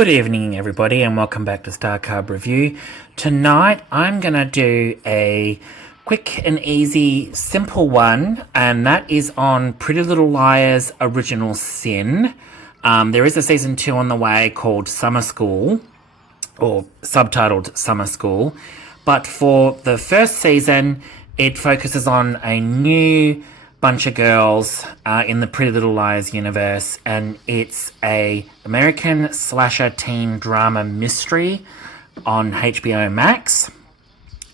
Good evening, everybody, and welcome back to Star Card Review. Tonight, I'm going to do a quick and easy, simple one, and that is on Pretty Little Liars Original Sin. There is a season 2 on the way called Summer School, or subtitled Summer School, but for the first season, it focuses on a new bunch of girls in the Pretty Little Liars universe, and it's a American slasher teen drama mystery on HBO Max.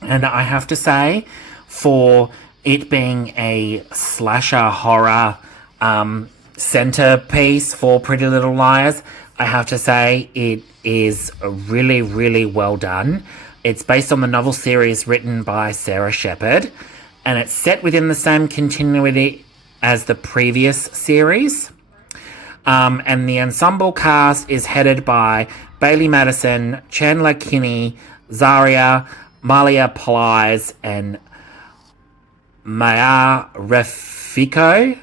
And I have to say, for it being a slasher horror centerpiece for Pretty Little Liars, I have to say it is really, really well done. It's based on the novel series written by Sarah Shepard, and it's set within the same continuity as the previous series. And the ensemble cast is headed by Bailey Madison, Chandler Kinney, Zaria, Malia Plies, and Maya Refiko.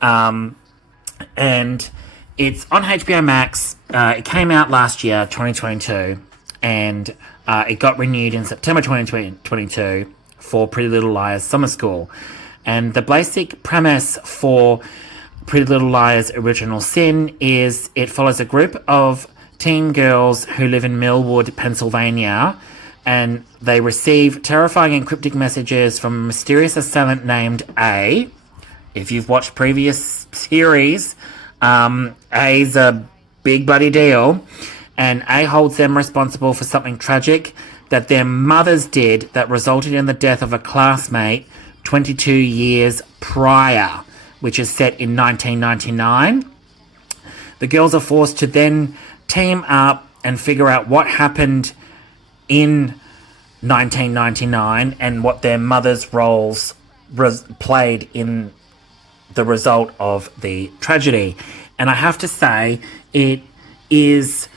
And it's on HBO Max. It came out last year, 2022, and it got renewed in September 2022 for Pretty Little Liars Summer School. And the basic premise for Pretty Little Liars Original Sin is it follows a group of teen girls who live in Millwood, Pennsylvania, and they receive terrifying and cryptic messages from a mysterious assailant named A. If you've watched previous series, A's a big bloody deal, and A holds them responsible for something tragic that their mothers did that resulted in the death of a classmate 22 years prior, which is set in 1999. The girls are forced to then team up and figure out what happened in 1999 and what their mothers' roles played in the result of the tragedy. And I have to say, it is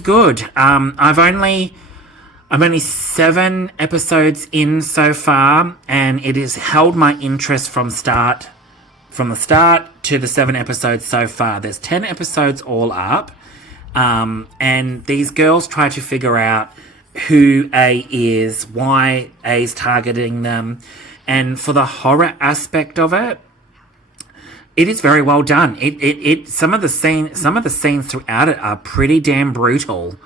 good. I'm only 7 episodes in so far, and it has held my interest from the start to the 7 episodes so far. There's 10 episodes all up, and these girls try to figure out who A is, why A's targeting them, and for the horror aspect of it, it is very well done. Some of the scenes throughout it are pretty damn brutal,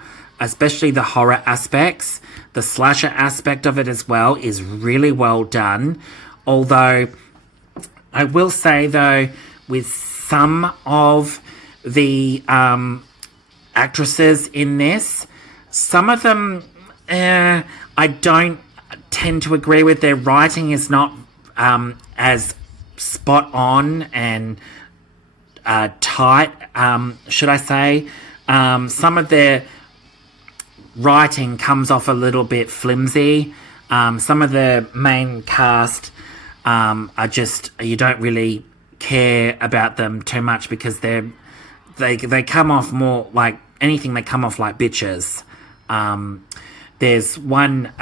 especially the horror aspects. The slasher aspect of it as well is really well done. Although, I will say though, with some of the actresses in this, some of them I don't tend to agree with. Their writing is not as spot on and tight, should I say. Some of their writing comes off a little bit flimsy. Some of the main cast are just, you don't really care about them too much because they come off more like anything. They come off like bitches. There's one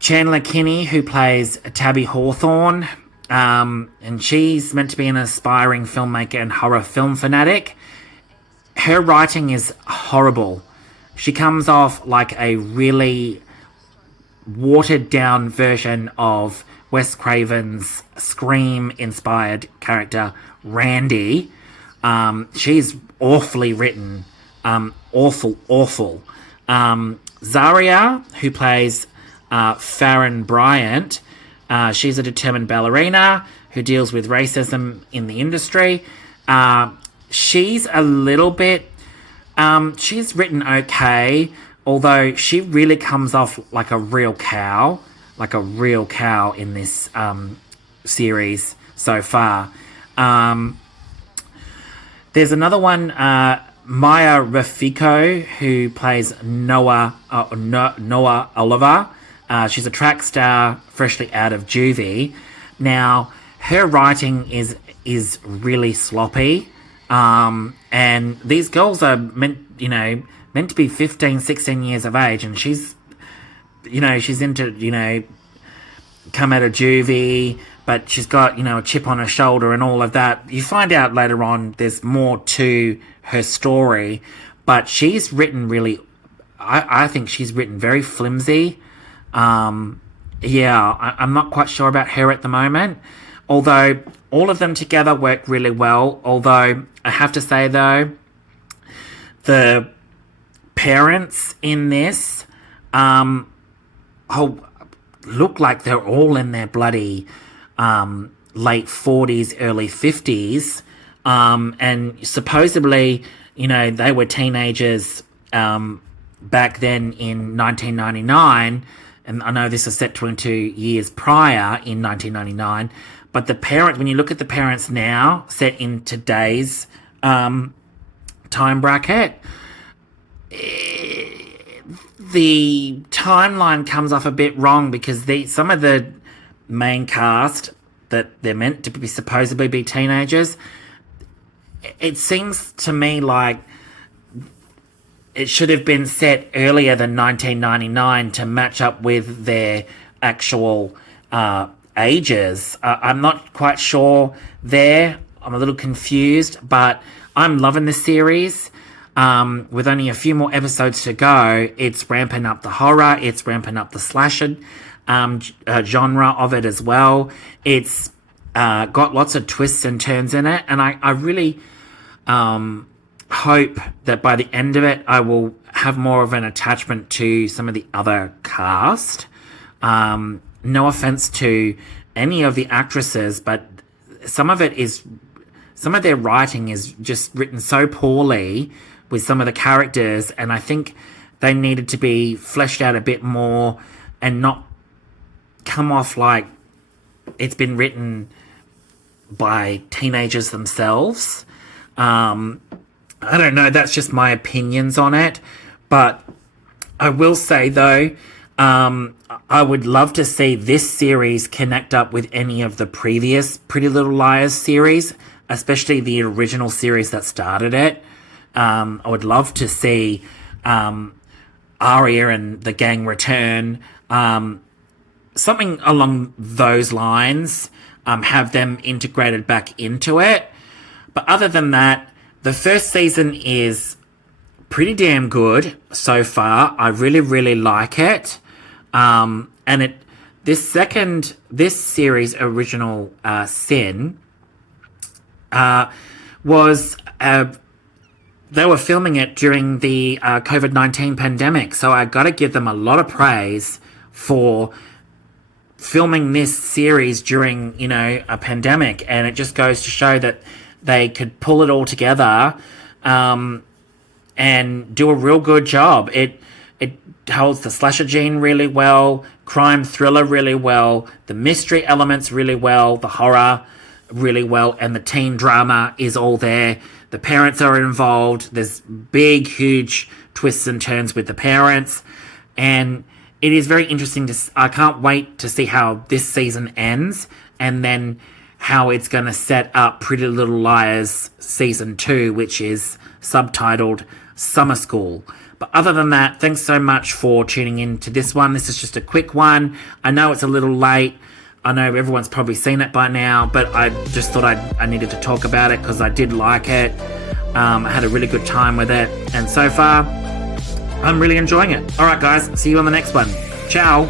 Chandler Kinney who plays Tabby Hawthorne, and she's meant to be an aspiring filmmaker and horror film fanatic. Her writing is horrible. She comes off like a really watered-down version of Wes Craven's Scream-inspired character, Randy. She's awfully written. Awful. Zaria, who plays Farron Bryant, she's a determined ballerina who deals with racism in the industry. She's a little bit... she's written okay, although she really comes off like a real cow in this series so far. There's another one, Maya Refiko, who plays Noah Oliver. She's a track star freshly out of juvie. Now, her writing is really sloppy. And these girls are meant to be 15, 16 years of age, and she's into, come out of juvie, but she's got, you know, a chip on her shoulder and all of that. You find out later on there's more to her story, but she's written really, I think she's written very flimsy. I'm not quite sure about her at the moment, although all of them together work really well. Although I have to say though, the parents in this look like they're all in their bloody late 40s, early 50s, and supposedly, you know, they were teenagers back then in 1999, and I know this is set 22 years prior in 1999, but the parent, when you look at the parents now, set in today's time bracket, the timeline comes off a bit wrong, because some of the main cast that they're meant to be supposedly be teenagers, it seems to me like it should have been set earlier than 1999 to match up with their actual ages. I'm not quite sure there. I'm a little confused, but I'm loving this series. With only a few more episodes to go, it's ramping up the horror, it's ramping up the slasher genre of it as well. It's got lots of twists and turns in it, and I really hope that by the end of it I will have more of an attachment to some of the other cast. No offense to any of the actresses, but some of their writing is just written so poorly with some of the characters, and I think they needed to be fleshed out a bit more and not come off like it's been written by teenagers themselves. I don't know, that's just my opinions on it, but I will say though, I would love to see this series connect up with any of the previous Pretty Little Liars series, especially the original series that started it. I would love to see Aria and the gang return, something along those lines, have them integrated back into it. But other than that, the first season is pretty damn good so far. I really, really like it. And this series, Original Sin, was they were filming it during the COVID-19 pandemic, so I got to give them a lot of praise for filming this series during, you know, a pandemic, and it just goes to show that they could pull it all together and do a real good job. It holds the slasher gene really well, crime thriller really well, the mystery elements really well, the horror really well, and the teen drama is all there. The parents are involved. There's big, huge twists and turns with the parents, and it is very interesting I can't wait to see how this season ends, and then how it's going to set up Pretty Little Liars Season 2, which is subtitled Summer School. But other than that, thanks so much for tuning in to this one. This is just a quick one. I know it's a little late. I know everyone's probably seen it by now, but I just thought I needed to talk about it because I did like it. I had a really good time with it, and so far, I'm really enjoying it. All right, guys, see you on the next one. Ciao.